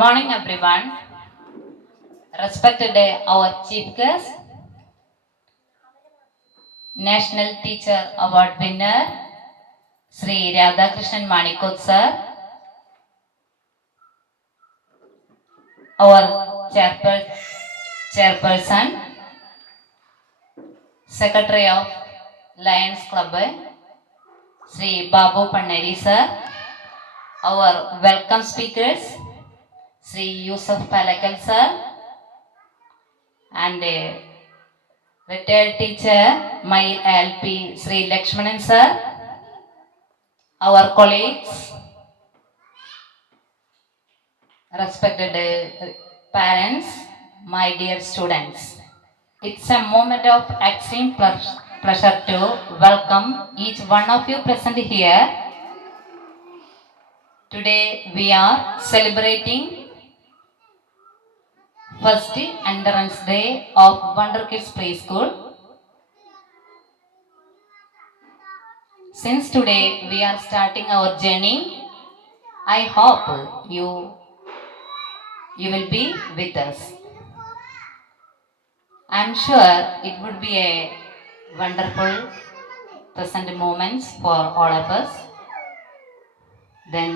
morning, everyone. Respected our chief guest, National Teacher Award winner, Sri Radhakrishnan Manikot sir, our chairperson, Secretary of Lions Club, Sri Babu Panneri sir, our welcome speakers, Sri Yusuf Palakal sir, and retired teacher, my LP, Sri Lakshmanan sir, our colleagues, respected parents, my dear students. It's a moment of extreme pleasure to welcome each one of you present here. Today we are celebrating first entrance day of Wonder Kids Preschool. Since today we are starting our journey, I hope you will be with us. I'm sure it would be a wonderful present moments for all of us. Then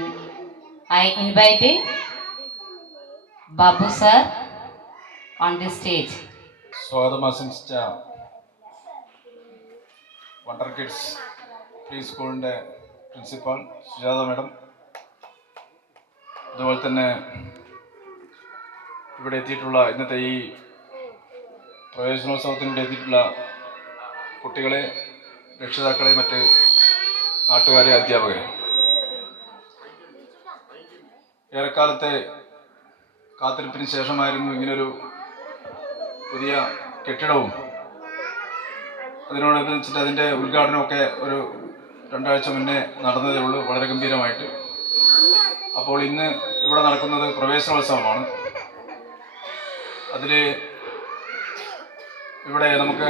I invited Babu sir on this stage. സ്വാഗതം ആശംസിച്ച wonder kids pre സ്കൂളിൻ്റെ principal Sujatha madam, അതുപോലെ തന്നെ ഇവിടെ എത്തിയിട്ടുള്ള ഇന്നത്തെ ഈ പ്രവേശനോത്സവത്തിനിടെ എത്തിയിട്ടുള്ള കുട്ടികളെ, രക്ഷിതാക്കളെ, മറ്റ് നാട്ടുകാരെ, അധ്യാപകരെ, ഏറെക്കാലത്തെ കാത്തിരിപ്പിന് ശേഷമായിരുന്നു ഇങ്ങനൊരു പുതിയ കെട്ടിടവും അതിനോടനുബന്ധിച്ചിട്ട് അതിൻ്റെ ഉദ്ഘാടനമൊക്കെ ഒരു 2 ആഴ്ച മുന്നേ നടന്നതേ ഉള്ളൂ, വളരെ ഗംഭീരമായിട്ട്. അപ്പോൾ ഇന്ന് ഇവിടെ നടക്കുന്നത് പ്രവേശനോത്സവമാണ്. അതിൽ ഇവിടെ നമുക്ക്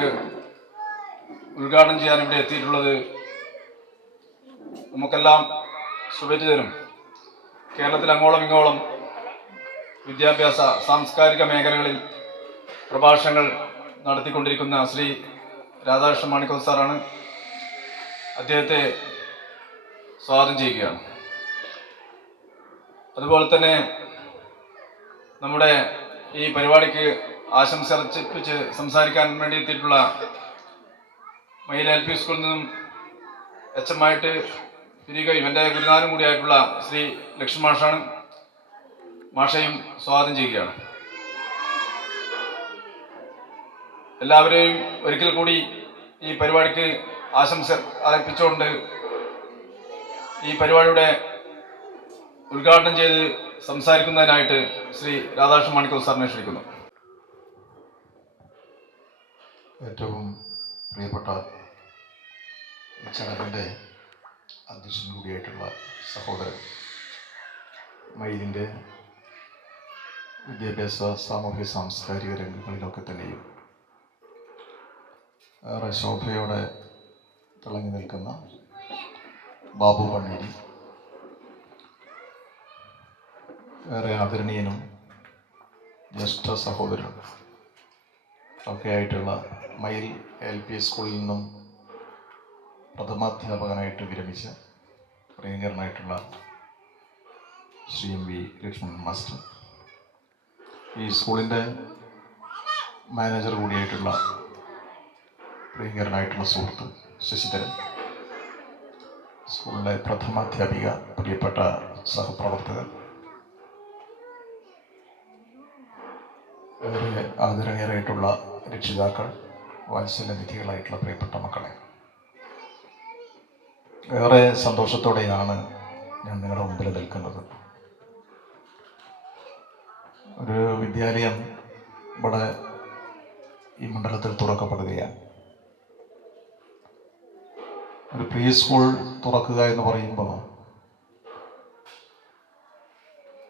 ഉദ്ഘാടനം ചെയ്യാൻ ഇവിടെ എത്തിയിട്ടുള്ളത് നമുക്കെല്ലാം സുപരിചിതനും കേരളത്തിൽ അങ്ങോളം ഇങ്ങോളം വിദ്യാഭ്യാസ സാംസ്കാരിക മേഖലകളിൽ പ്രഭാഷണങ്ങൾ നടത്തിക്കൊണ്ടിരിക്കുന്ന ശ്രീ രാധാകൃഷ്ണൻ മാണിക്കോത്ത് സാറാണ്. അദ്ദേഹത്തെ സ്വാഗതം ചെയ്യുകയാണ്. അതുപോലെ തന്നെ നമ്മുടെ ഈ പരിപാടിക്ക് ആശംസ അർപ്പിച്ച് സംസാരിക്കാൻ വേണ്ടി എത്തിയിട്ടുള്ള മയിൽ LP സ്കൂളിൽ നിന്നും എച്ചമായിട്ട് പിരിയുകയും എൻ്റെ ഗുരുനാഥനും കൂടിയായിട്ടുള്ള ശ്രീ ലക്ഷ്മൺ മാഷാണ്. മാഷയും സ്വാഗതം ചെയ്യുകയാണ്. എല്ലാവരെയും ഒരിക്കൽ കൂടി ഈ പരിപാടിക്ക് ആശംസ അർപ്പിച്ചുകൊണ്ട് ഈ പരിപാടിയുടെ ഉദ്ഘാടനം ചെയ്ത് സംസാരിക്കുന്നതിനായിട്ട് ശ്രീ രാധാകൃഷ്ണൻ മാണിക്കോത്ത് സാറിനെ ക്ഷണിക്കുന്നു. ഏറ്റവും പ്രിയപ്പെട്ട ഈ ചടങ്ങിൻ്റെ അധ്യക്ഷൻ കൂടിയായിട്ടുള്ള സഹോദരൻ, മയിലിൻ്റെ വിദ്യാഭ്യാസ സാമൂഹ്യ സാംസ്കാരിക രംഗങ്ങളിലൊക്കെ തന്നെയും ഏറെ ശോഭയോടെ തിളങ്ങി നിൽക്കുന്ന ബാബു പണ്ണേരി, ഏറെ ആദരണീയനും ജ്യേഷ്ഠ സഹോദരനും ഒക്കെ ആയിട്ടുള്ള മയിൽ LP സ്കൂളിൽ നിന്നും പ്രഥമാധ്യാപകനായിട്ട് വിരമിച്ച പ്രിയങ്കരനായിട്ടുള്ള ശ്രീ MV ലക്ഷ്മൺ മാസ്റ്റർ, ഈ സ്കൂളിൻ്റെ മാനേജർ കൂടിയായിട്ടുള്ള പ്രിയങ്കരനായിട്ടുള്ള സുഹൃത്ത് ശശിധരൻ, സ്കൂളിലെ പ്രഥമാധ്യാപിക, പ്രിയപ്പെട്ട സഹപ്രവർത്തകർ, ഏറെ ആദരണീയരായിട്ടുള്ള രക്ഷിതാക്കൾ, വാത്സല്യനിധികളായിട്ടുള്ള പ്രിയപ്പെട്ട മക്കളെ, ഏറെ സന്തോഷത്തോടെയാണ് ഞാൻ നിങ്ങളുടെ മുമ്പിൽ നിൽക്കുന്നത്. ഒരു വിദ്യാലയം ഇവിടെ ഈ മണ്ഡലത്തിൽ തുറക്കപ്പെടുകയാണ്. ഒരു പ്രീ സ്കൂൾ തുറക്കുക എന്ന് പറയുമ്പോൾ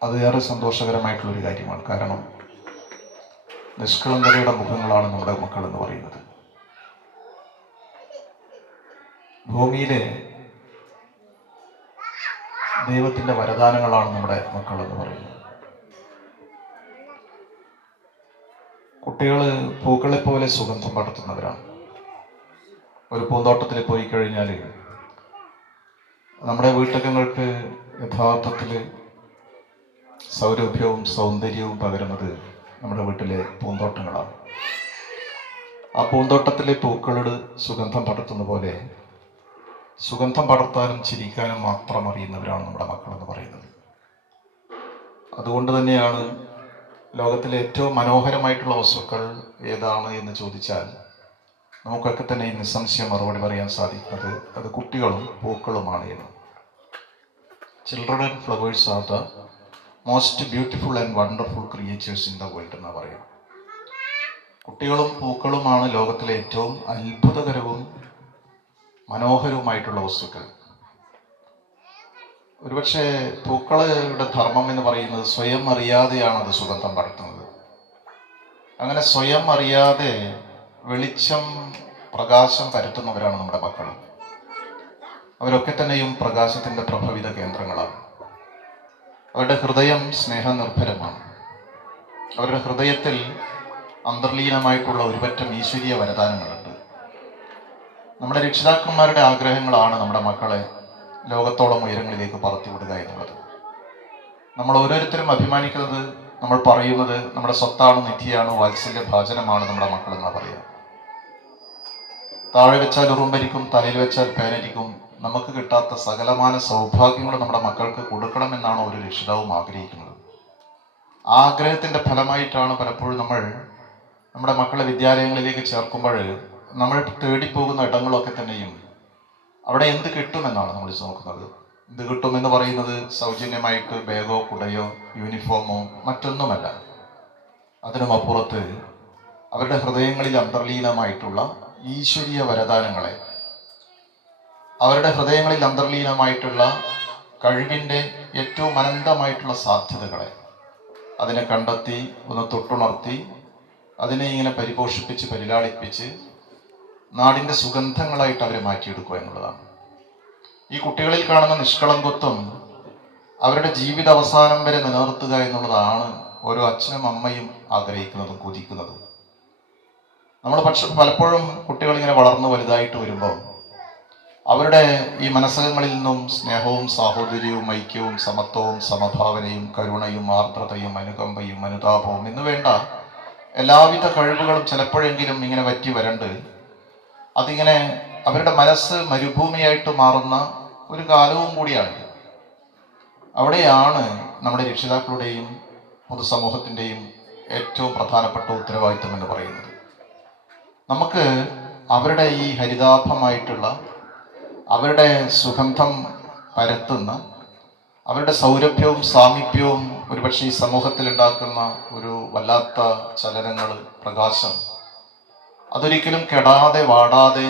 അത് ഏറെ സന്തോഷകരമായിട്ടുള്ളൊരു കാര്യമാണ്. കാരണം നിഷ്കളങ്കതയുടെ മുഖങ്ങളാണ് നമ്മുടെ മക്കൾ എന്ന് പറയുന്നത്. ഭൂമിയിലെ ദൈവത്തിൻ്റെ വരദാനങ്ങളാണ് നമ്മുടെ മക്കൾ എന്ന് പറയുന്നത്. കുട്ടികൾ പൂക്കളെ പോലെ സുഗന്ധം പടർത്തുന്നവരാണ്. ഒരു പൂന്തോട്ടത്തിൽ പോയി കഴിഞ്ഞാൽ നമ്മുടെ വീട്ടകങ്ങൾക്ക് യഥാർത്ഥത്തിൽ സൗരഭ്യവും സൗന്ദര്യവും പകരുന്നത് നമ്മുടെ വീട്ടിലെ പൂന്തോട്ടങ്ങളാണ്. ആ പൂന്തോട്ടത്തിലെ പൂക്കളുടെ സുഗന്ധം പടർത്തുന്ന പോലെ സുഗന്ധം പടർത്താനും ചിരിക്കാനും മാത്രം അറിയുന്നവരാണ് നമ്മുടെ മക്കളെന്ന് പറയുന്നത്. അതുകൊണ്ട് തന്നെയാണ് ലോകത്തിലെ ഏറ്റവും മനോഹരമായിട്ടുള്ള വസ്തുക്കൾ ഏതാണ് എന്ന് ചോദിച്ചാൽ നമുക്കൊക്കെ തന്നെ നിസ്സംശയം മറുപടി പറയാൻ സാധിക്കുന്നത് അത് കുട്ടികളും പൂക്കളുമാണ് എന്ന്. Children and flowers are the most beautiful and wonderful creatures in the world എന്ന് പറയും. കുട്ടികളും പൂക്കളുമാണ് ലോകത്തിലെ ഏറ്റവും അത്ഭുതകരവും മനോഹരവുമായിട്ടുള്ള വസ്തുക്കൾ. ഒരുപക്ഷെ പൂക്കളുടെ ധർമ്മം എന്ന് പറയുന്നത് സ്വയം അറിയാതെയാണ് അത് സുഗന്ധം പടർത്തുന്നത്. അങ്ങനെ സ്വയം അറിയാതെ വെളിച്ചം പ്രകാശം പരത്തുന്നവരാണ് നമ്മുടെ മക്കൾ. അവരൊക്കെ തന്നെയും പ്രകാശത്തിൻ്റെ പ്രഭവിത കേന്ദ്രങ്ങളാണ്. അവരുടെ ഹൃദയം സ്നേഹനിർഭരമാണ്. അവരുടെ ഹൃദയത്തിൽ അന്തർലീനമായിട്ടുള്ള ഒരുപറ്റം ഈശ്വരീയ വരദാനങ്ങളുണ്ട്. നമ്മുടെ രക്ഷിതാക്കന്മാരുടെ ആഗ്രഹങ്ങളാണ് നമ്മുടെ മക്കളെ ലോകത്തോളം ഉയരങ്ങളിലേക്ക് പറത്തിവിടുക എന്നുള്ളത്. നമ്മൾ ഓരോരുത്തരും അഭിമാനിക്കുന്നത്, നമ്മൾ പറയുന്നത് നമ്മുടെ സ്വത്താണ്, നിധിയാണ്, വാത്സല്യ ഭാജനമാണ് നമ്മുടെ മക്കളെന്നാണ് പറയുക. താഴെ വെച്ചാൽ ഉറുമ്പരിക്കും, തലയിൽ വെച്ചാൽ പേനരിക്കും. നമുക്ക് കിട്ടാത്ത സകലമാന സൗഭാഗ്യങ്ങൾ നമ്മുടെ മക്കൾക്ക് കൊടുക്കണമെന്നാണ് ഒരു രക്ഷിതാവും ആഗ്രഹിക്കുന്നത്. ആ ആഗ്രഹത്തിൻ്റെ ഫലമായിട്ടാണ് പലപ്പോഴും നമ്മൾ നമ്മുടെ മക്കളെ വിദ്യാലയങ്ങളിലേക്ക് ചേർക്കുമ്പോൾ നമ്മൾ തേടിപ്പോകുന്ന ഇടങ്ങളൊക്കെ തന്നെയും അവിടെ എന്ത് കിട്ടുമെന്നാണ് നമ്മൾ നോക്കുന്നത്. എന്ത് കിട്ടുമെന്ന് പറയുന്നത് സൗജന്യമായിട്ട് ബാഗോ കുടയോ യൂണിഫോമോ മറ്റൊന്നുമല്ല. അതിനുമപ്പുറത്ത് അവരുടെ ഹൃദയങ്ങളിൽ അന്തർലീനമായിട്ടുള്ള ഈശ്വരീയ വരദാനങ്ങളെ, അവരുടെ ഹൃദയങ്ങളിൽ അന്തർലീനമായിട്ടുള്ള കഴിവിൻ്റെ ഏറ്റവും അനന്തമായിട്ടുള്ള സാധ്യതകളെ അതിനെ കണ്ടെത്തി ഒന്ന് തൊട്ടുണർത്തി അതിനെ ഇങ്ങനെ പരിപോഷിപ്പിച്ച് പരിലാളിപ്പിച്ച് നാടിൻ്റെ സുഗന്ധങ്ങളായിട്ട് അവരെ മാറ്റിയെടുക്കുക എന്നുള്ളതാണ്. ഈ കുട്ടികളിൽ കാണുന്ന നിഷ്കളങ്കത്വം അവരുടെ ജീവിത അവസാനം വരെ നിലനിർത്തുക എന്നുള്ളതാണ് ഓരോ അച്ഛനും അമ്മയും ആഗ്രഹിക്കുന്നതും കൊതിക്കുന്നതും. നമ്മൾ പലപ്പോഴും കുട്ടികളിങ്ങനെ വളർന്നു വലുതായിട്ട് വരുമ്പോൾ അവരുടെ ഈ മനസ്സകങ്ങളിൽ നിന്നും സ്നേഹവും സാഹോദര്യവും ഐക്യവും സമത്വവും സമഭാവനയും കരുണയും ആർദ്രതയും അനുകമ്പയും അനുതാപവും എന്ന് വേണ്ട എല്ലാവിധ കഴിവുകളും ചിലപ്പോഴെങ്കിലും ഇങ്ങനെ വറ്റി വരണ്ട് അതിങ്ങനെ അവരുടെ മനസ്സ് മരുഭൂമിയായിട്ട് മാറുന്ന ഒരു കാലവും കൂടിയാണ്. അവിടെയാണ് നമ്മുടെ രക്ഷിതാക്കളുടെയും പൊതുസമൂഹത്തിൻ്റെയും ഏറ്റവും പ്രധാനപ്പെട്ട ഉത്തരവാദിത്വം എന്ന് പറയുന്നത്. നമുക്ക് അവരുടെ ഈ ഹരിതാഭമായിട്ടുള്ള, അവരുടെ സുഗന്ധം പരത്തുന്ന, അവരുടെ സൗരഭ്യവും സാമീപ്യവും ഒരുപക്ഷെ ഈ സമൂഹത്തിൽ ഉണ്ടാക്കുന്ന ഒരു വല്ലാത്ത ചലനങ്ങൾ, പ്രകാശം, അതൊരിക്കലും കെടാതെ വാടാതെ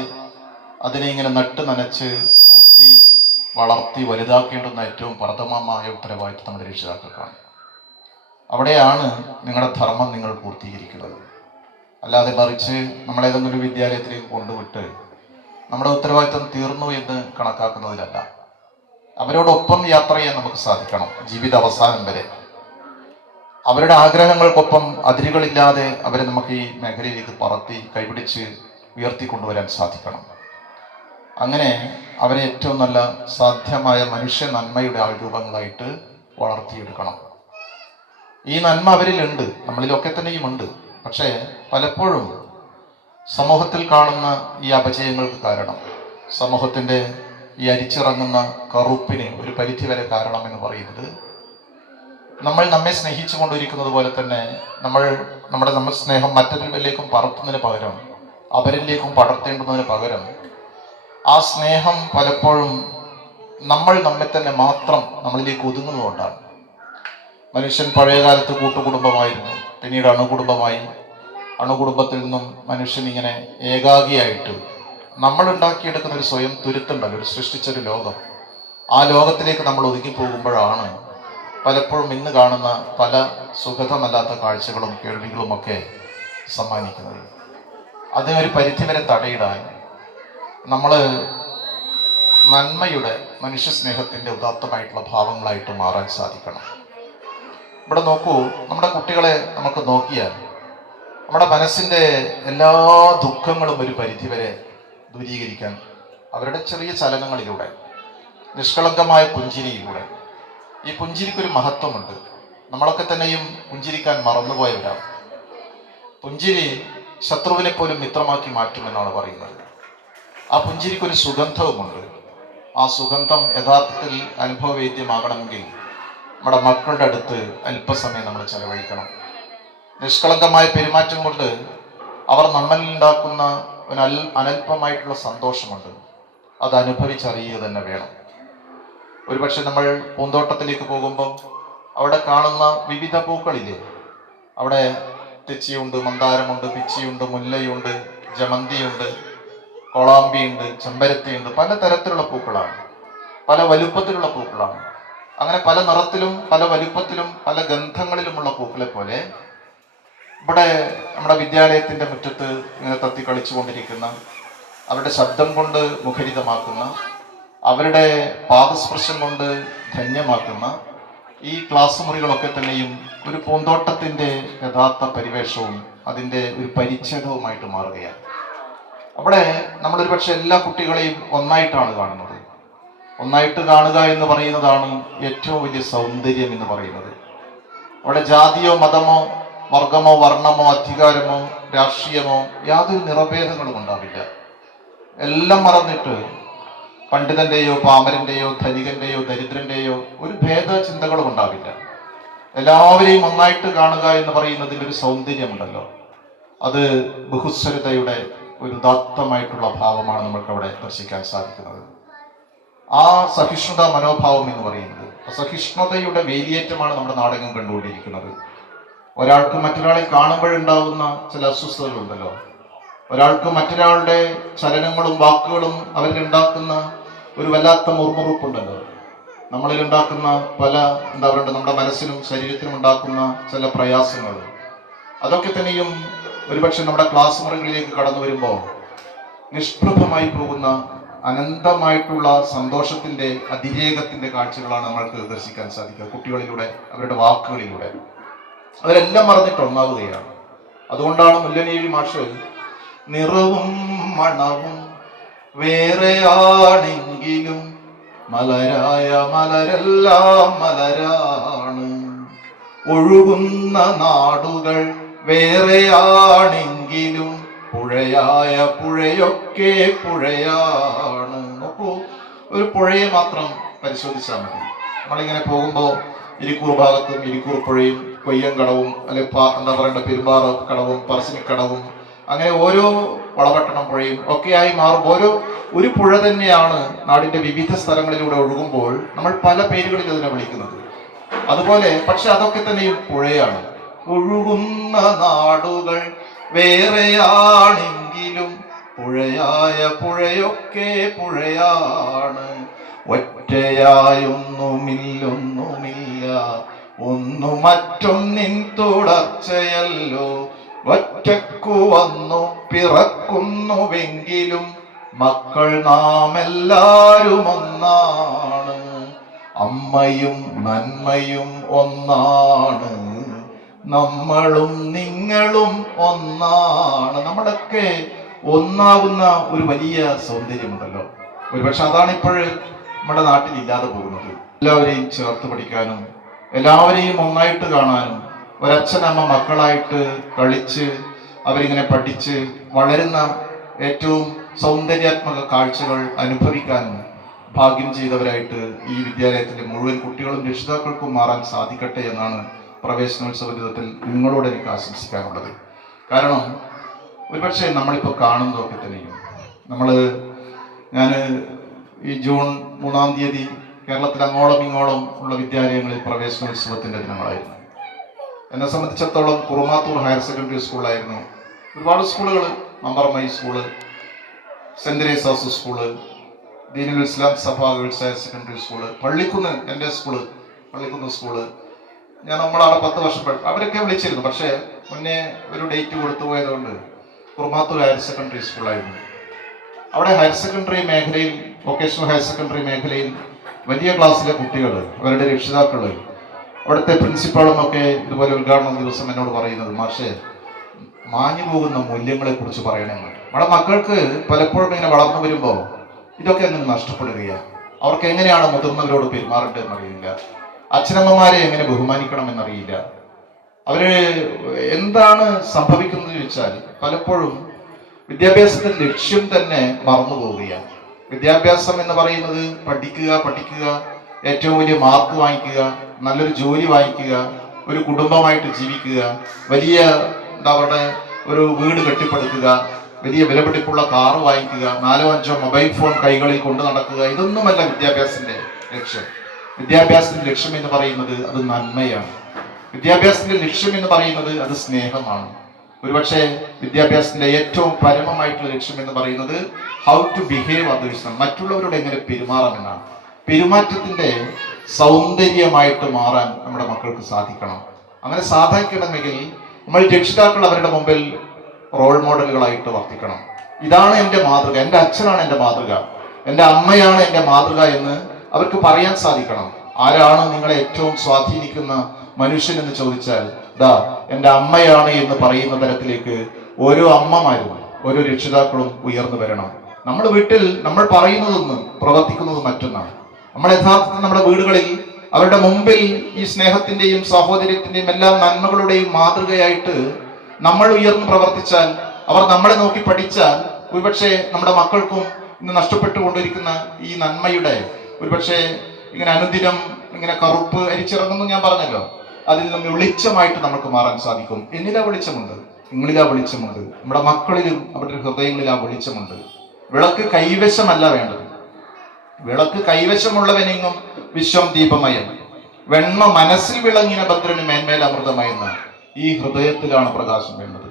അതിനെ ഇങ്ങനെ നട്ട് നനച്ച് കൂട്ടി വളർത്തി വലുതാക്കേണ്ടുന്ന ഏറ്റവും പ്രഥമമായ ഉത്തരവാദിത്വം നമ്മുടെ രക്ഷിതാക്കൾക്കാണ്. അവിടെയാണ് നിങ്ങളുടെ ധർമ്മം നിങ്ങൾ പൂർത്തീകരിക്കുന്നത്. അല്ലാതെ മറിച്ച് നമ്മളേതെങ്കിലും ഒരു വിദ്യാലയത്തിലേക്ക് കൊണ്ടുവിട്ട് നമ്മുടെ ഉത്തരവാദിത്വം തീർന്നു എന്ന് കണക്കാക്കുന്നതിലല്ല. അവരോടൊപ്പം യാത്ര ചെയ്യാൻ നമുക്ക് സാധിക്കണം ജീവിത അവസാനം വരെ. അവരുടെ ആഗ്രഹങ്ങൾക്കൊപ്പം അതിരുകളില്ലാതെ അവരെ നമുക്ക് ഈ മേഖലയിലേക്ക് പറത്തി കൈപിടിച്ച് ഉയർത്തിക്കൊണ്ടുവരാൻ സാധിക്കണം. അങ്ങനെ അവരെ ഏറ്റവും നല്ല സാധ്യമായ മനുഷ്യ നന്മയുടെ ആൾരൂപങ്ങളായിട്ട് വളർത്തിയെടുക്കണം. ഈ നന്മ അവരിലുണ്ട്, നമ്മളിലൊക്കെ തന്നെയും ഉണ്ട്. പക്ഷേ പലപ്പോഴും സമൂഹത്തിൽ കാണുന്ന ഈ അപജയങ്ങൾക്ക് കാരണം, സമൂഹത്തിൻ്റെ ഈ അരിച്ചിറങ്ങുന്ന കറുപ്പിന് ഒരു പരിധിവരെ കാരണം എന്ന് പറയുന്നത് നമ്മൾ നമ്മെ സ്നേഹിച്ചു കൊണ്ടിരിക്കുന്നത് പോലെ തന്നെ നമ്മുടെ സ്നേഹം മറ്റൊരുവരിലേക്കും പറത്തുന്നതിന് പകരം അവരിലേക്കും പടർത്തേണ്ടുന്നതിന് പകരം ആ സ്നേഹം പലപ്പോഴും നമ്മൾ നമ്മെ തന്നെ മാത്രം നമ്മളിലേക്ക് ഒതുങ്ങുന്നതുകൊണ്ടാണ്. മനുഷ്യൻ പഴയകാലത്ത് കൂട്ടുകുടുംബമായിരുന്നു, പിന്നീട് അണുകുടുംബമായി. അണുകുടുംബത്തിൽ നിന്നും മനുഷ്യൻ ഇങ്ങനെ ഏകാഗിയായിട്ട് നമ്മൾ ഉണ്ടാക്കിയെടുക്കുന്ന ഒരു സ്വയം തുരുത്തുണ്ടല്ലോ, ഒരു സൃഷ്ടിച്ചൊരു ലോകം. ആ ലോകത്തിലേക്ക് നമ്മൾ ഒതുങ്ങിപ്പോകുമ്പോഴാണ് പലപ്പോഴും ഇന്ന് കാണുന്ന പല സുഖതമല്ലാത്ത കാഴ്ചകളും കേൾവികളുമൊക്കെ സമ്മാനിക്കുന്നത്. അതിനൊരു പരിധിവരെ തടയിടാൻ നമ്മൾ നന്മയുടെ മനുഷ്യ സ്നേഹത്തിൻ്റെ ഉദാത്തമായിട്ടുള്ള ഭാവങ്ങളായിട്ട് മാറാൻ സാധിക്കണം. ഇവിടെ നോക്കൂ, നമ്മുടെ കുട്ടികളെ നമുക്ക് നോക്കിയാൽ നമ്മുടെ മനസ്സിൻ്റെ എല്ലാ ദുഃഖങ്ങളും ഒരു പരിധിവരെ ദൂരീകരിക്കാൻ അവരുടെ ചെറിയ ചലനങ്ങളിലൂടെ, നിഷ്കളങ്കമായ പുഞ്ചിരിയിലൂടെ. ഈ പുഞ്ചിരിക്കൊരു മഹത്വമുണ്ട്. നമ്മളൊക്കെ തന്നെയും പുഞ്ചിരിക്കാൻ മറന്നുപോയവരാണ്. പുഞ്ചിരി ശത്രുവിനെ പോലും മിത്രമാക്കി മാറ്റുമെന്നാണ് പറയുന്നത്. ആ പുഞ്ചിരിക്കൊരു സുഗന്ധവുമുണ്ട്. ആ സുഗന്ധം യഥാർത്ഥത്തിൽ അനുഭവവേദ്യമാകണമെങ്കിൽ നമ്മുടെ മക്കളുടെ അടുത്ത് അല്പസമയം നമ്മൾ ചെലവഴിക്കണം. നിഷ്കളങ്കമായ പെരുമാറ്റം കൊണ്ട് അവർ നമ്മളിൽ ഉണ്ടാക്കുന്ന ഒരു അനൽപമായിട്ടുള്ള സന്തോഷമുണ്ട്. അത് അനുഭവിച്ചറിയുക തന്നെ വേണം. ഒരുപക്ഷെ നമ്മൾ പൂന്തോട്ടത്തിലേക്ക് പോകുമ്പോൾ അവിടെ കാണുന്ന വിവിധ പൂക്കളില്ലേ, അവിടെ തെച്ചിയുണ്ട്, മന്ദാരമുണ്ട്, പിച്ചിയുണ്ട്, മുല്ലയുണ്ട്, ജമന്തിയുണ്ട്, കോളാമ്പിയുണ്ട്, ചെമ്പരത്തിയുണ്ട്. പല തരത്തിലുള്ള പൂക്കളാണ്, പല വലുപ്പത്തിലുള്ള പൂക്കളാണ്. അങ്ങനെ പല നിറത്തിലും പല വലുപ്പത്തിലും പല ഗന്ധങ്ങളിലുമുള്ള പൂക്കളെ പോലെ ഇവിടെ നമ്മുടെ വിദ്യാലയത്തിൻ്റെ മുറ്റത്ത് ഇങ്ങനെ തത്തി കളിച്ചുകൊണ്ടിരിക്കുന്ന, അവരുടെ ശബ്ദം കൊണ്ട് മുഖരിതമാക്കുന്ന, അവരുടെ പാദസ്പർശം കൊണ്ട് ധന്യമാക്കുന്ന ഈ ക്ലാസ് മുറികളൊക്കെ തന്നെയും ഒരു പൂന്തോട്ടത്തിൻ്റെ യഥാർത്ഥ പരിവേഷവും അതിൻ്റെ ഒരു പരിച്ഛേദവുമായിട്ട് മാറുകയാണ്. അവിടെ നമ്മളൊരു പക്ഷെ എല്ലാ കുട്ടികളെയും ഒന്നായിട്ടാണ് കാണുന്നത്. ഒന്നായിട്ട് കാണുക എന്ന് പറയുന്നതാണ് ഏറ്റവും വലിയ സൗന്ദര്യം എന്ന് പറയുന്നത്. അവിടെ ജാതിയോ മതമോ വർഗമോ വർണ്ണമോ അധികാരമോ രാഷ്ട്രീയമോ യാതൊരു നിറഭേദങ്ങളും ഉണ്ടാവില്ല. എല്ലാം മറന്നിട്ട് പണ്ഡിതന്റെയോ പാമരന്റെയോ ധനികന്റെയോ ദരിദ്രന്റെയോ ഒരു ഭേദചിന്തകളും ഉണ്ടാവില്ല. എല്ലാവരെയും ഒന്നായിട്ട് കാണുക എന്ന് പറയുന്നതിൻ്റെ ഒരു സൗന്ദര്യമുണ്ടല്ലോ, അത് ബഹുസ്വരതയുടെ ഒരു ഉദാത്തമായിട്ടുള്ള ഭാവമാണ് നമ്മൾക്ക് അവിടെ ദർശിക്കാൻ സാധിക്കുന്നത്. ആ സഹിഷ്ണുത മനോഭാവം എന്ന് പറയുന്നത്, അസഹിഷ്ണുതയുടെ വേലിയേറ്റമാണ് നമ്മുടെ നാടകം കണ്ടുകൊണ്ടിരിക്കുന്നത്. ഒരാൾക്ക് മറ്റൊരാളെ കാണുമ്പോഴുണ്ടാവുന്ന ചില അസ്വസ്ഥതകളുണ്ടല്ലോ, ഒരാൾക്ക് മറ്റൊരാളുടെ ചലനങ്ങളും വാക്കുകളും അവരിലുണ്ടാക്കുന്ന ഒരു വല്ലാത്ത മുറുമുറുപ്പുണ്ടല്ലോ, നമ്മളിലുണ്ടാക്കുന്ന പല എന്താ പറയുക, നമ്മുടെ മനസ്സിനും ശരീരത്തിനും ഉണ്ടാക്കുന്ന ചില പ്രയാസങ്ങൾ. അതൊക്കെ തന്നെയും ഒരുപക്ഷെ നമ്മുടെ ക്ലാസ് മുറികളിലേക്ക് കടന്നു വരുമ്പോൾ നിഷ്പ്രഭമായി പോകുന്ന അനന്തമായിട്ടുള്ള സന്തോഷത്തിന്റെ അതിരേകത്തിന്റെ കാഴ്ചകളാണ് നമ്മൾക്ക് ദർശിക്കാൻ സാധിക്കുക. കുട്ടികളിലൂടെ, അവരുടെ വാക്കുകളിലൂടെ അവരെല്ലാം മറന്നിട്ട് ഒന്നാവുകയാണ്. അതുകൊണ്ടാണ് മുല്ലനേഴി മാഷ് നിറവും മണവും വേറെയാണെങ്കിലും മലരായ മലരെല്ലാം മലരാണ്, ഒഴുകുന്ന നാടുകൾ വേറെയാണെങ്കിലും പുഴയായ പുഴയൊക്കെ പുഴയാണ്. നോക്കൂ, ഒരു പുഴയെ മാത്രം പരിശോധിച്ചാൽ മതി. നമ്മളിങ്ങനെ പോകുമ്പോൾ ഇരിക്കൂർ ഭാഗത്തും ഇരിക്കൂർ പുഴയും കൊയ്യങ്കടവും അല്ലെ എന്താ പറയേണ്ട പെരുമ്പാറ കടവും പറശ്ശിനിക്കടവും അങ്ങനെ ഓരോ വളപട്ടണം പുഴയും ഒക്കെയായി മാറുമ്പോൾ ഒരു പുഴ തന്നെയാണ് നാടിന്റെ വിവിധ സ്ഥലങ്ങളിലൂടെ ഒഴുകുമ്പോൾ നമ്മൾ പല പേരുകളിൽ അതിനെ വിളിക്കുന്നത്. അതുപോലെ പക്ഷെ അതൊക്കെ തന്നെയും പുഴയാണ്. ഒഴുകുന്ന നാടുകൾ വേറെയാണെങ്കിലും പുഴയായ പുഴയൊക്കെ പുഴയാണ്, ഒറ്റയായൊന്നുമില്ലൊന്നുമില്ല, ഒന്നു മറ്റൊന്നിൻ തുടർച്ചയല്ലോ, ഒറ്റക്കു വന്നു പിറക്കുന്നുവെങ്കിലും മക്കൾ നാം എല്ലാരും ഒന്നാണ്, അമ്മയും നന്മയും ഒന്നാണ്, നമ്മളും നിങ്ങളും ഒന്നാണ്. നമ്മളൊക്കെ ഒന്നാവുന്ന ഒരു വലിയ സൗന്ദര്യമുണ്ടല്ലോ. ഒരുപക്ഷെ അതാണ് ഇപ്പോഴും നമ്മുടെ നാട്ടിൽ ഇല്ലാതെ പോകുന്നത്. എല്ലാവരെയും ചേർത്ത് പഠിക്കാനും എല്ലാവരെയും ഒന്നായിട്ട് കാണാനും ഒരച്ഛനമ്മ മക്കളായിട്ട് കളിച്ച് അവരിങ്ങനെ പഠിച്ച് വളരുന്ന ഏറ്റവും സൗന്ദര്യാത്മക കാഴ്ചകൾ അനുഭവിക്കാനും ഭാഗ്യം ചെയ്തവരായിട്ട് ഈ വിദ്യാലയത്തിലെ മുഴുവൻ കുട്ടികളും രക്ഷിതാക്കൾക്കും മാറാൻ സാധിക്കട്ടെ എന്നാണ് പ്രവേശനോത്സവ ദിനത്തിൽ നിങ്ങളോട് എനിക്ക് ആശംസിക്കാനുള്ളത്. കാരണം ഒരുപക്ഷെ നമ്മളിപ്പോൾ കാണുന്നതൊക്കെ തന്നെയും ഞാൻ ഈ ജൂൺ 3-ാം തീയതി കേരളത്തിൽ അങ്ങോളം ഇങ്ങോളം ഉള്ള വിദ്യാലയങ്ങളിൽ പ്രവേശനോത്സവത്തിൻ്റെ ദിനങ്ങളായിരുന്നു. എന്നെ സംബന്ധിച്ചിടത്തോളം കുറുമാത്തൂർ ഹയർ സെക്കൻഡറി സ്കൂളായിരുന്നു. ഒരുപാട് സ്കൂളുകൾ, മമ്പറമൈ സ്കൂള്, സെന്റ് തെരേസാസ് സ്കൂള്, ദീനുൽ ഇസ്ലാം സഭ girls higher secondary school, Pallikkunnu എൻ്റെ സ്കൂള്, പള്ളിക്കുന്ന് സ്കൂള്. നമ്മളവിടെ 10 വർഷം അവരൊക്കെ വിളിച്ചിരുന്നു. പക്ഷേ മുന്നേ ഒരു ഡേറ്റ് കൊടുത്തു പോയതുകൊണ്ട് കുറുമാത്തൂർ ഹയർ സെക്കൻഡറി സ്കൂളായിരുന്നു. അവിടെ ഹയർ സെക്കൻഡറി മേഖലയിൽ, വൊക്കേഷണൽ ഹയർ സെക്കൻഡറി മേഖലയിൽ വലിയ ക്ലാസ്സിലെ കുട്ടികൾ, അവരുടെ രക്ഷിതാക്കൾ, അവിടുത്തെ പ്രിൻസിപ്പാളും ഒക്കെ ഇതുപോലെ ഉദ്ഘാടന ദിവസം എന്നോട് പറയുന്നത്, മാഷേ മാഞ്ഞു പോകുന്ന മൂല്യങ്ങളെ കുറിച്ച് പറയണമെന്ന്. നമ്മുടെ മക്കൾക്ക് പലപ്പോഴും ഇങ്ങനെ വളർന്നു വരുമ്പോൾ ഇതൊക്കെ അങ്ങനെ നഷ്ടപ്പെടുകയാണ്. അവർക്ക് എങ്ങനെയാണ് മുതിർന്നവരോട് പെരുമാറേണ്ടതെന്ന് അറിയില്ല, അച്ഛനമ്മമാരെ എങ്ങനെ ബഹുമാനിക്കണം എന്നറിയില്ല. അവര് എന്താണ് സംഭവിക്കുന്നത് ചോദിച്ചാൽ പലപ്പോഴും വിദ്യാഭ്യാസത്തിന്റെ ലക്ഷ്യം തന്നെ മറന്നു പോവുകയാണ്. വിദ്യാഭ്യാസം എന്ന് പറയുന്നത് പഠിക്കുക, പഠിക്കുക, ഏറ്റവും വലിയ മാർക്ക് വാങ്ങിക്കുക, നല്ലൊരു ജോലി വാങ്ങിക്കുക, ഒരു കുടുംബമായിട്ട് ജീവിക്കുക, വലിയ അവരുടെ ഒരു വീട് കെട്ടിപ്പടുക്കുക, വലിയ വിലപിടിപ്പുള്ള കാറ് വാങ്ങിക്കുക, 4-5 മൊബൈൽ ഫോൺ കൈകളിൽ കൊണ്ടു നടക്കുക, ഇതൊന്നുമല്ല വിദ്യാഭ്യാസത്തിന്റെ ലക്ഷ്യം. വിദ്യാഭ്യാസത്തിന്റെ ലക്ഷ്യം എന്ന് പറയുന്നത് അത് നന്മയാണ്. വിദ്യാഭ്യാസത്തിന്റെ ലക്ഷ്യം എന്ന് പറയുന്നത് അത് സ്നേഹമാണ്. ഒരുപക്ഷെ വിദ്യാഭ്യാസത്തിന്റെ ഏറ്റവും പരമമായിട്ടുള്ള ലക്ഷ്യം എന്ന് പറയുന്നത് ഹൗ ടു ബിഹേവ് അതേഴ്സ്, മറ്റുള്ളവരോട് എങ്ങനെ പെരുമാറാമെന്നാണ്. പെരുമാറ്റത്തിന്റെ സൗന്ദര്യമായിട്ട് മാറാൻ നമ്മുടെ മക്കൾക്ക് സാധിക്കണം. അങ്ങനെ സാധിക്കണമെങ്കിൽ നമ്മൾ രക്ഷിതാക്കൾ അവരുടെ മുമ്പിൽ റോൾ മോഡലുകളായിട്ട് വർത്തിക്കണം. ഇതാണ് എൻ്റെ മാതൃക, എൻ്റെ അച്ഛനാണ് എൻ്റെ മാതൃക, എൻ്റെ അമ്മയാണ് എൻ്റെ മാതൃക എന്ന് അവർക്ക് പറയാൻ സാധിക്കണം. ആരാണ് നിങ്ങളെ ഏറ്റവും സ്വാധീനിക്കുന്ന മനുഷ്യൻ എന്ന് ചോദിച്ചാൽ ദാ എൻ്റെ അമ്മയാണ് എന്ന് പറയുന്ന തരത്തിലേക്ക് ഓരോ അമ്മമാരും ഓരോ രക്ഷിതാക്കളും ഉയർന്നു വരണം. നമ്മുടെ വീട്ടിൽ നമ്മൾ പറയുന്നതൊന്നും പ്രവർത്തിക്കുന്നത് മറ്റൊന്നാണ്. നമ്മൾ യഥാർത്ഥത്തിൽ നമ്മുടെ വീടുകളിൽ അവരുടെ മുമ്പിൽ ഈ സ്നേഹത്തിന്റെയും സാഹോദര്യത്തിന്റെയും എല്ലാ നന്മകളുടെയും മാതൃകയായിട്ട് നമ്മൾ ഉയർന്നു പ്രവർത്തിച്ചാൽ, അവർ നമ്മളെ നോക്കി പഠിച്ചാൽ, ഒരുപക്ഷെ നമ്മുടെ മക്കൾക്കും ഇന്ന് നഷ്ടപ്പെട്ടുകൊണ്ടിരിക്കുന്ന ഈ നന്മയുടെ ഒരുപക്ഷെ ഇങ്ങനെ അനുദിനം ഇങ്ങനെ കറുപ്പ് അരിച്ചിറങ്ങുന്നു ഞാൻ പറഞ്ഞല്ലോ, അതിൽ നിന്ന് വെളിച്ചമായിട്ട് നമുക്ക് മാറാൻ സാധിക്കും. എന്നിലാ വെളിച്ചമുണ്ട്, നിങ്ങളിലാ വെളിച്ചമുണ്ട്, നമ്മുടെ മക്കളിലും അവരുടെ ഹൃദയങ്ങളിൽ ആ വെളിച്ചമുണ്ട്. വിളക്ക് കൈവശമല്ല വേണ്ടത്. വിളക്ക് കൈവശമുള്ളവനെങ്ങും വിശ്വം ദീപമയം, വെണ്മ മനസ്സിൽ വിളങ്ങിന ഭദ്രന് മേന്മേൽ അമൃതമയെന്ന. ഈ ഹൃദയത്തിലാണ് പ്രകാശം വേണ്ടത്,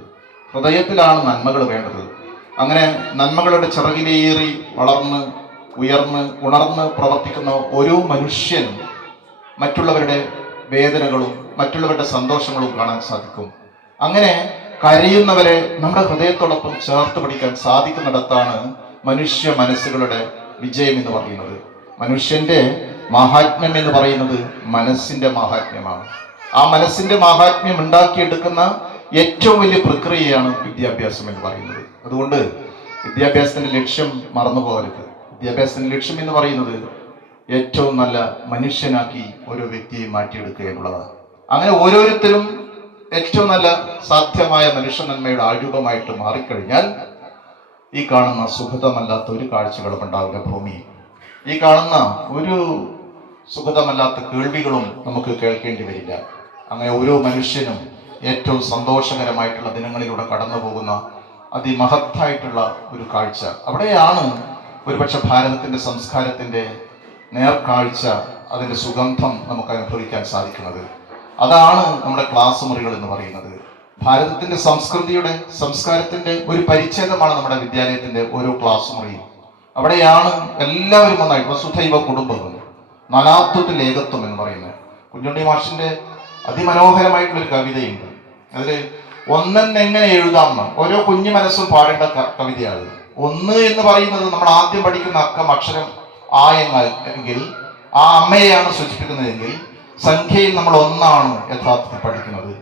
ഹൃദയത്തിലാണ് നന്മകൾ വേണ്ടത്. അങ്ങനെ നന്മകളുടെ ചിറകിലേറി വളർന്ന് ഉയർന്ന് ഉണർന്ന് പ്രവർത്തിക്കുന്ന ഓരോ മനുഷ്യനും മറ്റുള്ളവരുടെ വേദനകളും മറ്റുള്ളവരുടെ സന്തോഷങ്ങളും കാണാൻ സാധിക്കും. അങ്ങനെ കരയുന്നവരെ നമ്മുടെ ഹൃദയത്തോടൊപ്പം ചേർത്ത് പിടിക്കാൻ സാധിക്കുന്നിടത്താണ് മനുഷ്യ മനസ്സുകളുടെ വിജയം എന്ന് പറയുന്നത്. മനുഷ്യന്റെ മാഹാത്മ്യം എന്ന് പറയുന്നത് മനസ്സിന്റെ മാഹാത്മ്യമാണ്. ആ മനസ്സിന്റെ മാഹാത്മ്യം ഉണ്ടാക്കിയെടുക്കുന്ന ഏറ്റവും വലിയ പ്രക്രിയയാണ് വിദ്യാഭ്യാസം എന്ന് പറയുന്നത്. അതുകൊണ്ട് വിദ്യാഭ്യാസത്തിന്റെ ലക്ഷ്യം മറന്നു പോകരുത്. വിദ്യാഭ്യാസത്തിന്റെ ലക്ഷ്യം എന്ന് പറയുന്നത് ഏറ്റവും നല്ല മനുഷ്യനാക്കി ഓരോ വ്യക്തിയെ മാറ്റിയെടുക്കുക എന്നുള്ളതാണ്. അങ്ങനെ ഓരോരുത്തരും ഏറ്റവും നല്ല സാധ്യമായ മനുഷ്യ നന്മയുടെ ആരൂപമായിട്ട് മാറിക്കഴിഞ്ഞാൽ ഈ കാണുന്ന സുഖതമല്ലാത്ത ഒരു കാഴ്ചകളും ഉണ്ടാവില്ല ഭൂമിയിൽ. ഈ കാണുന്ന ഒരു സുഖതമല്ലാത്ത കേൾവികളും നമുക്ക് കേൾക്കേണ്ടി വരില്ല. അങ്ങനെ ഓരോ മനുഷ്യനും ഏറ്റവും സന്തോഷകരമായിട്ടുള്ള ദിനങ്ങളിലൂടെ കടന്നു പോകുന്ന അതിമഹത്തായിട്ടുള്ള ഒരു കാഴ്ച. അവിടെയാണ് ഒരുപക്ഷെ ഭാരതത്തിന്റെ സംസ്കാരത്തിന്റെ നേർക്കാഴ്ച, അതിന്റെ സുഗന്ധം നമുക്ക് അനുഭവിക്കാൻ സാധിക്കുന്നത്. അതാണ് നമ്മുടെ ക്ലാസ് മുറികൾ എന്ന് പറയുന്നത്. ഭാരതത്തിന്റെ സംസ്കാരത്തിന്റെ ഒരു പരിച്ഛേദമാണ് നമ്മുടെ വിദ്യാലയത്തിന്റെ ഓരോ ക്ലാസ് മുറിയും. അവിടെയാണ് എല്ലാവരും ഒന്നായി വസുധൈവ കുടുംബം, നാനാത്വത്തിൽ ഏകത്വം എന്ന് പറയുന്നത്. കുഞ്ഞുണ്ണി മാഷിന്റെ അതിമനോഹരമായിട്ടുള്ളൊരു കവിതയുണ്ട്. അതില് ഒന്നെന്ന് എങ്ങനെ എഴുതാമെന്ന് ഓരോ കുഞ്ഞു മനസ്സും പാടേണ്ട കവിതയാണ്. ഒന്ന് എന്ന് പറയുന്നത് നമ്മൾ ആദ്യം പഠിക്കുന്ന അക്ഷരം ആ എങ്കിൽ ആ അമ്മയെയാണ് സൂചിപ്പിക്കുന്നതെങ്കിൽ സംഖ്യയിൽ നമ്മൾ ഒന്നാണ് യഥാർത്ഥത്തിൽ പഠിക്കുന്നത്.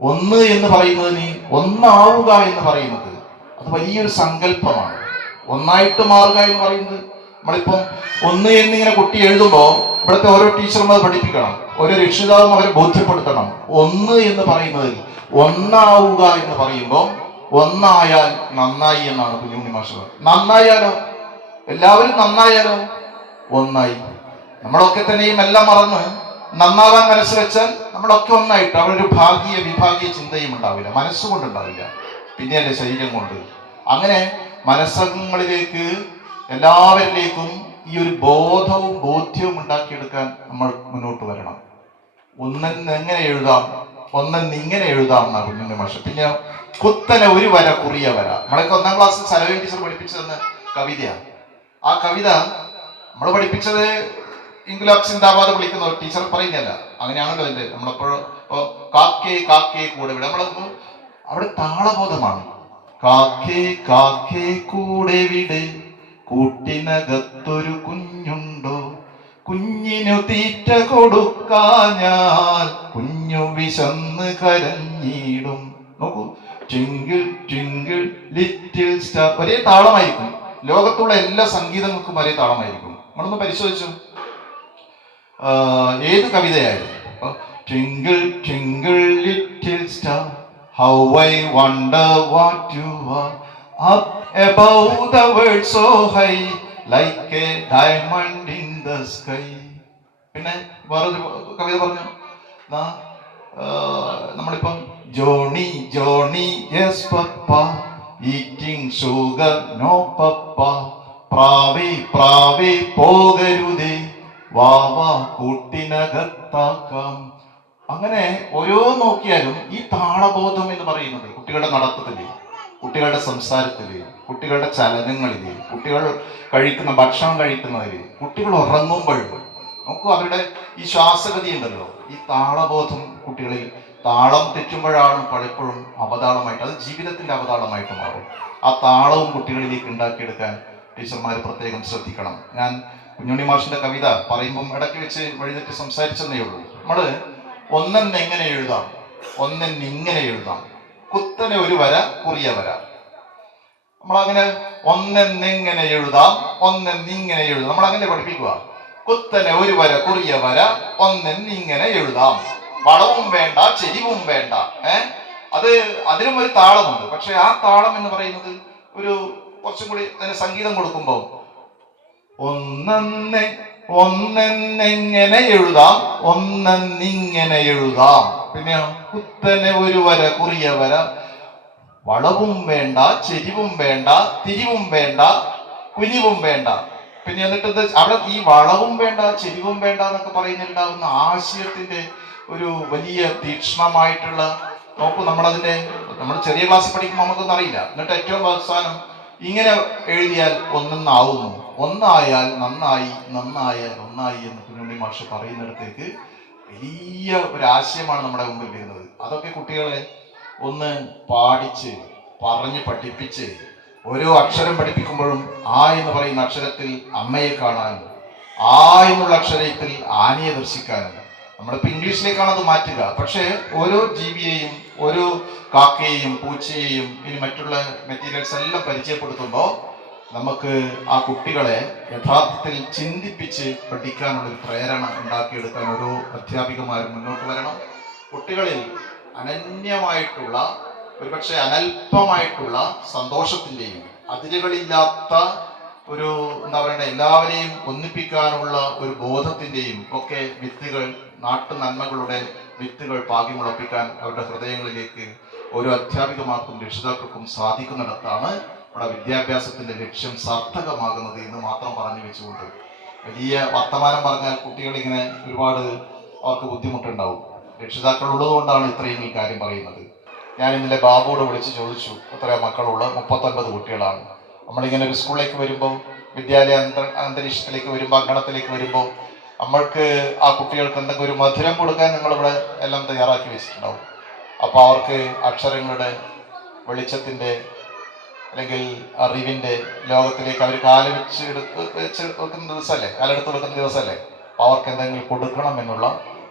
ഒന്ന് എന്ന് പറയുന്നത് നീ ഒന്നാവുക എന്ന് പറയുന്നത് അത് വലിയൊരു സങ്കല്പമാണ്. ഒന്നായിട്ട് മാറുക എന്ന് പറയുന്നത് നമ്മളിപ്പം ഒന്ന് എന്നിങ്ങനെ കുട്ടി എഴുതുമ്പോൾ ഇവിടുത്തെ ഓരോ ടീച്ചറും അത് പഠിപ്പിക്കണം, ഓരോ രക്ഷിതാവും അവരെ ബോധ്യപ്പെടുത്തണം. ഒന്ന് എന്ന് പറയുന്നതിൽ ഒന്നാവുക എന്ന് പറയുമ്പോൾ ഒന്നായാൽ നന്നായി എന്നാണ് കുഞ്ഞുണ്ണി മാഷ്. നന്നായാലോ, എല്ലാവരും നന്നായാലോ, ഒന്നായി. നമ്മളൊക്കെ തന്നെയും എല്ലാം മറന്ന് നന്നാവാൻ മനസ്സ് വെച്ചാൽ നമ്മളൊക്കെ ഒന്നായിട്ട് അവരൊരു വിഭാഗീയ ചിന്തയും ഉണ്ടാവില്ല, മനസ്സുകൊണ്ടുണ്ടാവില്ല, പിന്നെയല്ലേ ശരീരം കൊണ്ട്. അങ്ങനെ മനസ്സങ്ങളിലേക്ക് എല്ലാവരിലേക്കും ഈ ഒരു ബോധ്യവും ഉണ്ടാക്കിയെടുക്കാൻ നമ്മൾ മുന്നോട്ട് വരണം. ഒന്നെന്ന് എങ്ങനെ എഴുതാം, ഒന്നെന്ന് ഇങ്ങനെ എഴുതാം എന്നാണ് കുഞ്ഞുണ്ണി മാഷ്. പിന്നെ കുത്തനെ ഒരു വര കുറിയ വര. നമ്മളൊക്കെ 1ാം ക്ലാസ്സിൽ സരവൻ ടീച്ചർ പഠിപ്പിച്ചതെന്ന് കവിതയാണ്. ആ കവിത നമ്മൾ പഠിപ്പിച്ചത് ഇൻകുലാബ് സിന്ദാബാദ് വിളിക്കുന്ന ടീച്ചർ പറയുന്നതല്ല, അങ്ങനെയാണല്ലോ അതിന്റെ. നമ്മളെപ്പോഴും കാക്കേ കാക്കേ കൂടെ വിട, നമ്മളപ്പോ അവിടെ താളബോധമാണ്. കാക്കേ കാക്കേ കൂടെ വിട്, കൂട്ടിനകത്തൊരു കുഞ്ഞുണ്ടോ, കുഞ്ഞിനു തീറ്റ കൊടുക്കാഞ്ഞാൽ കുഞ്ഞു വിശന്ന് കരഞ്ഞിടും. നോക്കൂ, ട്വിങ്കിൾ ട്വിങ്കിൾ ലിറ്റിൽ സ്റ്റാർ, ഒരേ താളമായിരിക്കും. ലോകത്തുള്ള എല്ലാ സംഗീതങ്ങൾക്കും ഒരേ താളമായിരിക്കും. നമ്മളൊന്ന് പരിശോധിച്ചു, ഏത് കവിതയായാലും twinkle twinkle little star how I wonder what you are up above the world so high like a diamond in the sky. പിന്നെ വേറൊരു കവിത പറഞ്ഞു, നമ്മളിപ്പം Johnny Johnny yes papa eating sugar no papa പ്രാവേ പ്രാവേ പോകരുതേ വാവാ കൂട്ടിനകത്താക്കാം. അങ്ങനെ ഓരോ നോക്കിയാലും ഈ താളബോധം എന്ന് പറയുന്നത് കുട്ടികളുടെ നടത്തത്തില്, കുട്ടികളുടെ സംസാരത്തില്, കുട്ടികളുടെ ചലനങ്ങളില്, കുട്ടികൾ കഴിക്കുന്ന ഭക്ഷണം കഴിക്കുന്നതില്, കുട്ടികൾ ഉറങ്ങുമ്പോൾ നോക്കൂ, അവരുടെ ഈ ശ്വാസഗതി ഉണ്ടല്ലോ, ഈ താളബോധം കുട്ടികളിൽ, താളം തെറ്റുമ്പോഴാണ് പലപ്പോഴും അവതാളമായിട്ട്, അത് ജീവിതത്തിന്റെ അവതാളമായിട്ട് മാറും. ആ താളവും കുട്ടികളിലേക്ക് ഉണ്ടാക്കിയെടുക്കാൻ ടീച്ചർമാർ പ്രത്യേകം ശ്രദ്ധിക്കണം. ഞാൻ കുഞ്ഞുണ്ണി മാഷിന്റെ കവിത പറയുമ്പം ഇടയ്ക്ക് വെച്ച് വഴിതെറ്റി സംസാരിച്ചെന്നേ ഉള്ളൂ. നമ്മള് ഒന്നെന്നെങ്ങനെ എഴുതാം, ഒന്നെന്നിങ്ങനെ എഴുതാം, കുത്തനെ ഒരു വര കുറിയ വര. നമ്മളങ്ങനെ ഒന്നെന്നിങ്ങനെ എഴുതാം, ഒന്നെന്നിങ്ങനെ എഴുതാം, നമ്മളങ്ങനെ പഠിപ്പിക്കുക. കുത്തനെ ഒരു വര കുറിയ വര, ഒന്നെന്നിങ്ങനെ എഴുതാം, വളവും വേണ്ട ചെരിവും വേണ്ട. അതിനും ഒരു താളമുണ്ട്. പക്ഷെ ആ താളം എന്ന് പറയുന്നത് ഒരു കുറച്ചും കൂടി അതിന് സംഗീതം കൊടുക്കുമ്പോൾ ഒന്നെങ്ങനെ എഴുതാം, ഒന്നെന്നിങ്ങനെ എഴുതാം. പിന്നെ കുത്തനെ ഒരു വര കുറിയ വര, വളവും വേണ്ട ചെരിവും വേണ്ട, തിരിവും വേണ്ട, കുനിവും വേണ്ട. പിന്നെ എന്നിട്ട് അവിടെ ഈ വളവും വേണ്ട ചെരിവും വേണ്ട എന്നൊക്കെ പറയുന്നുണ്ടാകുന്ന ആശയത്തിന്റെ ഒരു വലിയ തീക്ഷ്ണമായിട്ടുള്ള, നോക്കൂ, നമ്മൾ ചെറിയ ക്ലാസ്സിൽ പഠിക്കുമ്പോൾ നമുക്കൊന്നും അറിയില്ല. എന്നിട്ട് ഏറ്റവും അവസാനം ഇങ്ങനെ എഴുതിയാൽ ഒന്നെന്നാവുന്നു, ഒന്നായാൽ നന്നായി, നന്നായാൽ ഒന്നായി എന്ന് കുഞ്ഞുണ്ണി മാഷ് പറയുന്നിടത്തേക്ക് വലിയ ഒരു ആശയമാണ് നമ്മുടെ മുമ്പിൽ വരുന്നത്. അതൊക്കെ കുട്ടികളെ ഒന്ന് പാടിച്ച് പറഞ്ഞ് പഠിപ്പിച്ച് ഓരോ അക്ഷരം പഠിപ്പിക്കുമ്പോഴും ആ എന്ന് പറയുന്ന അക്ഷരത്തിൽ അമ്മയെ കാണാനും, ആ എന്നുള്ള അക്ഷരത്തിൽ ആനയെ ദർശിക്കാനും. നമ്മളിപ്പോൾ ഇംഗ്ലീഷിലേക്കാണ് അത് മാറ്റുക. പക്ഷേ ഓരോ ജീവിയെയും, ഓരോ കാക്കയെയും പൂച്ചയെയും ഇനി മറ്റുള്ള മെറ്റീരിയൽസ് എല്ലാം പരിചയപ്പെടുത്തുമ്പോൾ നമുക്ക് ആ കുട്ടികളെ യഥാർത്ഥത്തിൽ ചിന്തിപ്പിച്ച് പഠിക്കാനുള്ള ഒരു പ്രേരണ ഉണ്ടാക്കിയെടുക്കാൻ ഓരോ അധ്യാപികമാരും മുന്നോട്ട് വരണം. കുട്ടികളിൽ അനന്യമായിട്ടുള്ള, ഒരുപക്ഷെ അനൽപമായിട്ടുള്ള സന്തോഷത്തിൻ്റെയും അതിരുകളില്ലാത്ത ഒരു എന്താ പറയുക, എല്ലാവരെയും ഒന്നിപ്പിക്കാനുള്ള ഒരു ബോധത്തിൻ്റെയും ഒക്കെ വിത്തുകൾ, നാട്ടു നന്മകളുടെ വിത്തുകൾ പാകി മുളപ്പിക്കാൻ അവരുടെ ഹൃദയങ്ങളിലേക്ക് ഓരോ അധ്യാപികമാർക്കും രക്ഷിതാക്കൾക്കും സാധിക്കുന്നിടത്താണ് നമ്മുടെ വിദ്യാഭ്യാസത്തിന്റെ ലക്ഷ്യം സാർത്ഥകമാകുന്നത് എന്ന് മാത്രം പറഞ്ഞു വെച്ചുകൊണ്ട്, വലിയ വർത്തമാനം പറഞ്ഞാൽ കുട്ടികൾ ഇങ്ങനെ ഒരുപാട് അവർക്ക് ബുദ്ധിമുട്ടുണ്ടാവും. രക്ഷിതാക്കൾ ഉള്ളതുകൊണ്ടാണ് ഇത്രയും ഈ കാര്യം പറയുന്നത്. ഞാൻ ഇന്നലെ ബാബുവോട് വിളിച്ച് ചോദിച്ചു, എത്രയാ മക്കളുള്ള? 39 കുട്ടികളാണ്. നമ്മളിങ്ങനെ ഒരു സ്കൂളിലേക്ക് വരുമ്പോൾ, വിദ്യാലയ അന്തരീക്ഷത്തിലേക്ക് വരുമ്പോൾ, അങ്കണത്തിലേക്ക് വരുമ്പോൾ നമ്മൾക്ക് ആ കുട്ടികൾക്ക് എന്തെങ്കിലും ഒരു മധുരം കൊടുക്കാൻ നിങ്ങളിവിടെ എല്ലാം തയ്യാറാക്കി വെച്ചിട്ടുണ്ടാവും. അപ്പോൾ അവർക്ക് അക്ഷരങ്ങളുടെ വെളിച്ചത്തിൻ്റെ അല്ലെങ്കിൽ അറിവിൻ്റെ ലോകത്തിലേക്ക് അവർ കാലെടുത്ത് വെക്കുന്ന ദിവസമല്ലേ, കാലെടുത്ത് വെക്കുന്ന ദിവസമല്ലേ, അപ്പോൾ അവർക്ക് എന്തെങ്കിലും കൊടുക്കണം എന്നുള്ള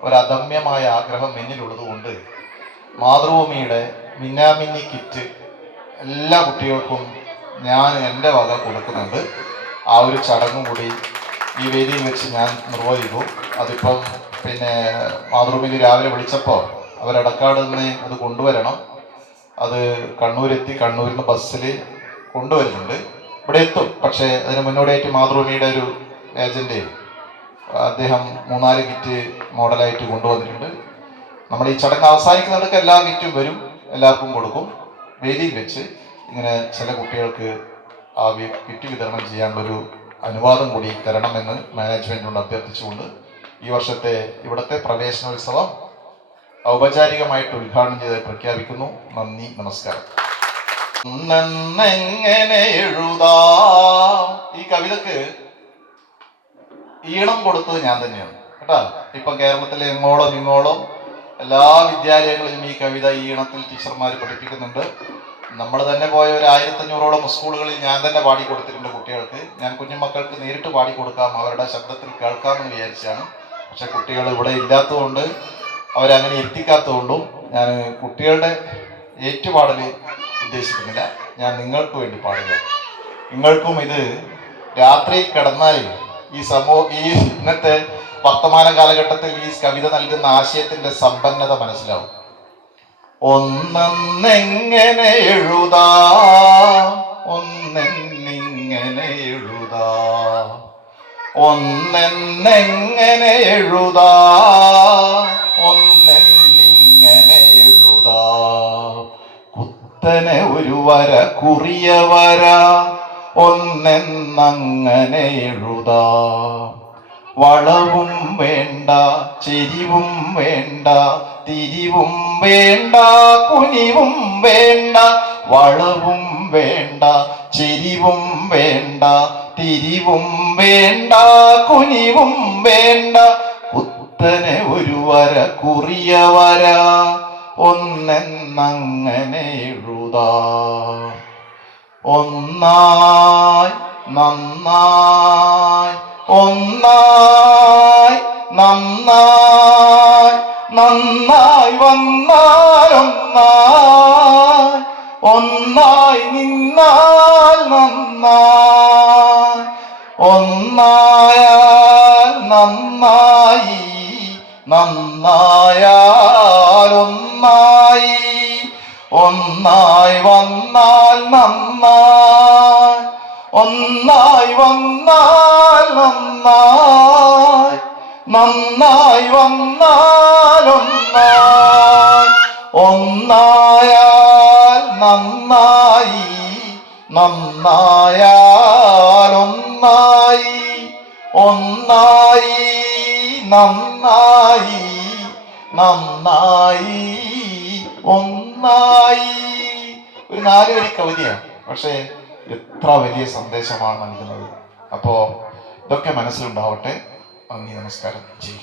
ഒരു അദമ്യമായ ആഗ്രഹം എന്നിലുള്ളത് കൊണ്ട് മാതൃഭൂമിയുടെ മിന്നാമിന്നി കിറ്റ് എല്ലാ കുട്ടികൾക്കും ഞാൻ എൻ്റെ വക കൊടുക്കുന്നുണ്ട്. ആ ഒരു ചടങ്ങും കൂടി ഈ വേദിയിൽ വെച്ച് ഞാൻ നിർവഹിക്കും. അതിപ്പം പിന്നെ മാതൃഭൂമിയിൽ രാവിലെ വിളിച്ചപ്പോൾ അവരടക്കാട് നിന്ന് അത് കൊണ്ടുവരണം. അത് കണ്ണൂരെത്തി, കണ്ണൂരിൽ നിന്ന് ബസ്സിൽ കൊണ്ടുവരുന്നുണ്ട്. ഇവിടെ എത്തും. പക്ഷേ അതിന് മുന്നോടിയായിട്ട് മാതൃഭൂമിയുടെ ഒരു ഏജന്റ് അദ്ദേഹം 3-4 കിറ്റ് മോഡലായിട്ട് കൊണ്ടുവന്നിട്ടുണ്ട്. നമ്മൾ ഈ ചടങ്ങ് അവസാനിക്കുന്നിടക്ക് എല്ലാ കിറ്റും വരും, എല്ലാവർക്കും കൊടുക്കും. വേദിയിൽ വെച്ച് ഇങ്ങനെ ചില കുട്ടികൾക്ക് ആ കിറ്റ് വിതരണം ചെയ്യാനുള്ളൊരു അനുവാദം കൂടി തരണമെന്ന് മാനേജ്മെന്റിനോട് അഭ്യർത്ഥിച്ചുകൊണ്ട് ഈ വർഷത്തെ ഇവിടുത്തെ പ്രവേശനോത്സവം ഔപചാരികമായിട്ട് ഉദ്ഘാടനം ചെയ്ത് പ്രഖ്യാപിക്കുന്നു. നന്ദി, നമസ്കാരം. എങ്ങനെ എഴുതാം, ഈ കവിതക്ക് ഈണം കൊടുത്തത് ഞാൻ തന്നെയാണ് കേട്ടാ. ഇപ്പം കേരളത്തിലെ എങ്ങോളം ഇങ്ങോളം എല്ലാ വിദ്യാലയങ്ങളിലും ഈ കവിത ഈണത്തിൽ ടീച്ചർമാർ പഠിപ്പിക്കുന്നുണ്ട്. നമ്മൾ തന്നെ പോയ ഒരു 1500ഓളം സ്കൂളുകളിൽ ഞാൻ തന്നെ പാടിക്കൊടുത്തിട്ടുണ്ട് കുട്ടികൾക്ക്. ഞാൻ കുഞ്ഞുമക്കൾക്ക് നേരിട്ട് പാടിക്കൊടുക്കാം, അവരുടെ ശബ്ദത്തിൽ കേൾക്കാമെന്ന് വിചാരിച്ചാണ്. പക്ഷെ കുട്ടികൾ ഇവിടെ ഇല്ലാത്തതുകൊണ്ട്, അവരങ്ങനെ എത്തിക്കാത്തതുകൊണ്ടും ഞാൻ കുട്ടികളുടെ ഏറ്റുപാടൽ ഉദ്ദേശിക്കുന്നില്ല. ഞാൻ നിങ്ങൾക്ക് വേണ്ടി പാടുക. നിങ്ങൾക്കും ഇത് രാത്രി കിടന്നാൽ ഈ ഇന്നത്തെ വർത്തമാന കാലഘട്ടത്തിൽ ഈ കവിത നൽകുന്ന ആശയത്തിന്റെ സമ്പന്നത മനസ്സിലാവും. ഒന്നെങ്ങനെ എഴുതാ, ഒന്നെന്നിങ്ങനെ എഴുതാ, ഒന്നെങ്ങനെ എഴുതാ, ഒന്നെന്നിങ്ങനെ എഴുതാ, കുത്തനെ ഒരു വര കുറിയ വര, ഒന്നെന്നങ്ങനെ എഴുതാ, വളവും വേണ്ട ചെരിവും വേണ്ട തിരിവും വേണ്ട കുനിവും വേണ്ട, വളവും വേണ്ട ചെരിവും വേണ്ട തിരിവും വേണ്ട കുനിവും വേണ്ട, കുത്തനെ ഒരു വര കുറിയ വര, ഒന്നെന്നങ്ങനെ എഴുതാ. ഒന്നായി നന്നായി, ഒന്നായി നന്നായി, നന്നായി വന്നാലൊന്നായി, ഒന്നായി നിന്നാൽ നന്നായി, ഒന്നായാൽ നന്നായി, നന്നായാൽ ഒന്നായി, ഒന്നായി വന്നാൽ നന്നായി, ഒന്നായി വന്നാൽ നന്നായി, നന്നായി വന്നാൽ ഒന്നായി, ഒന്നായാൽ നന്നായി, നന്നായാൽ ഒന്നായി, ഒന്നായി നന്നായി, നന്നായി ഒന്നായി. ഒരു 4 വരി കവിതയാണ്, പക്ഷേ എത്ര വലിയ സന്ദേശമാണ് നൽകുന്നത്. അപ്പോ ഇതൊക്കെ മനസ്സിലുണ്ടാവട്ടെ. നന്ദി, നമസ്കാരം, ജയ്.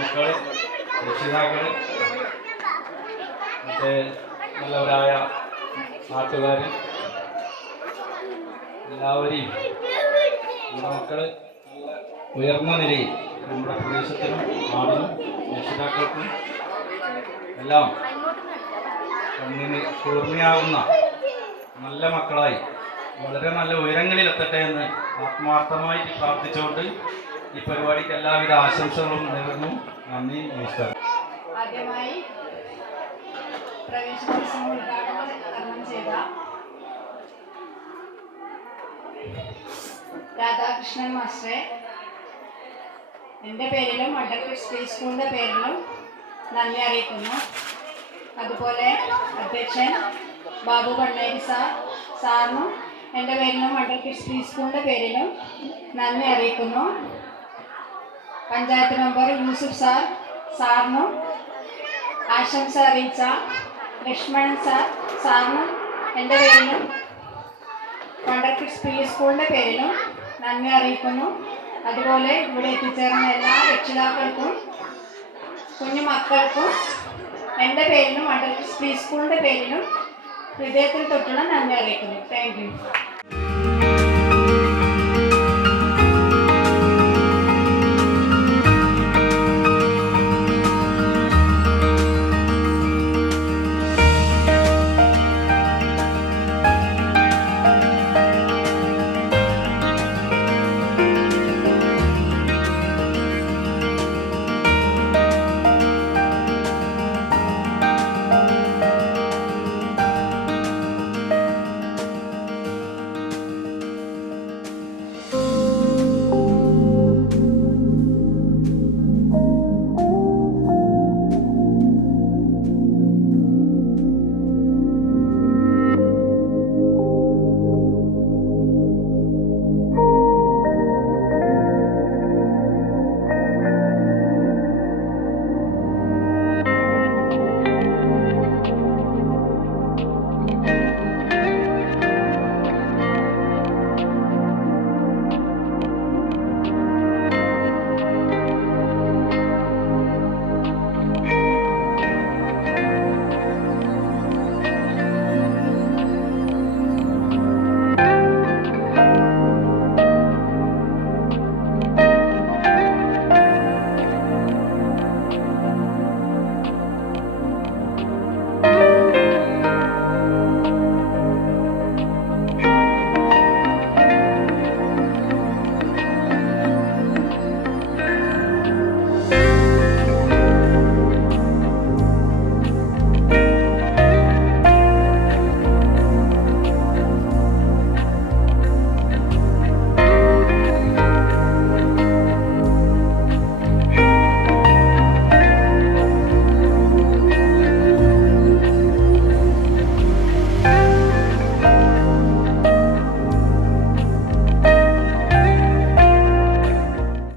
കൊച്ചുമക്കൾ, രക്ഷിതാക്കൾ, മറ്റേ നല്ലവരായ നാട്ടുകാർ, എല്ലാവരെയും നമ്മുടെ മക്കൾ നല്ല ഉയർന്ന നിലയിൽ നമ്മുടെ പ്രദേശത്തിനും നാടിനും രക്ഷിതാക്കൾക്കും എല്ലാം കണ്ണിന് കൂർമ്മയാകുന്ന നല്ല മക്കളായി വളരെ നല്ല ഉയരങ്ങളിലെത്തട്ടെ എന്ന് ആത്മാർത്ഥമായിട്ട് പ്രാർത്ഥിച്ചുകൊണ്ട് ഈ പരിപാടിക്ക് എല്ലാവിധ ആശംസകളും നേരുന്നു. നന്ദി, നമസ്കാരം. ആദ്യമായി പ്രവേശനോത്സവം ഉദ്ഘാടനം ചെയ്ത രാധാകൃഷ്ണൻ മാസ്റ്ററെ എൻ്റെ പേരിലും അഡ്വക്കേറ്റ് സ്പേ സ്കൂളിൻ്റെ പേരിലും നന്ദി അറിയിക്കുന്നു. അതുപോലെ അധ്യക്ഷൻ ബാബു പണ്ണേരി സാറിനും എൻ്റെ പേരിലും അഡ്വക്കേറ്റ് സ്പേ സ്കൂളിൻ്റെ പേരിലും നന്ദി അറിയിക്കുന്നു. പഞ്ചായത്ത് മെമ്പർ യൂസുഫ് സാറിനും ആശംസ അറിയിച്ച ലക്ഷ്മണൻ സാറിനും എൻ്റെ പേരിലും അഡ്വക്കേറ്റ് സ്പേ സ്കൂളിൻ്റെ പേരിലും നന്ദി അറിയിക്കുന്നു. അതുപോലെ ഇവിടെ എത്തിച്ചേർന്ന എല്ലാ രക്ഷിതാക്കൾക്കും കുഞ്ഞു മക്കൾക്കും എൻ്റെ പേരിലും അഡ്വക്കേറ്റ് സ്പേ സ്കൂളിൻ്റെ പേരിലും ഹൃദയത്തിൽ തൊട്ടുള്ള നന്ദി അറിയിക്കുന്നു. Thank you.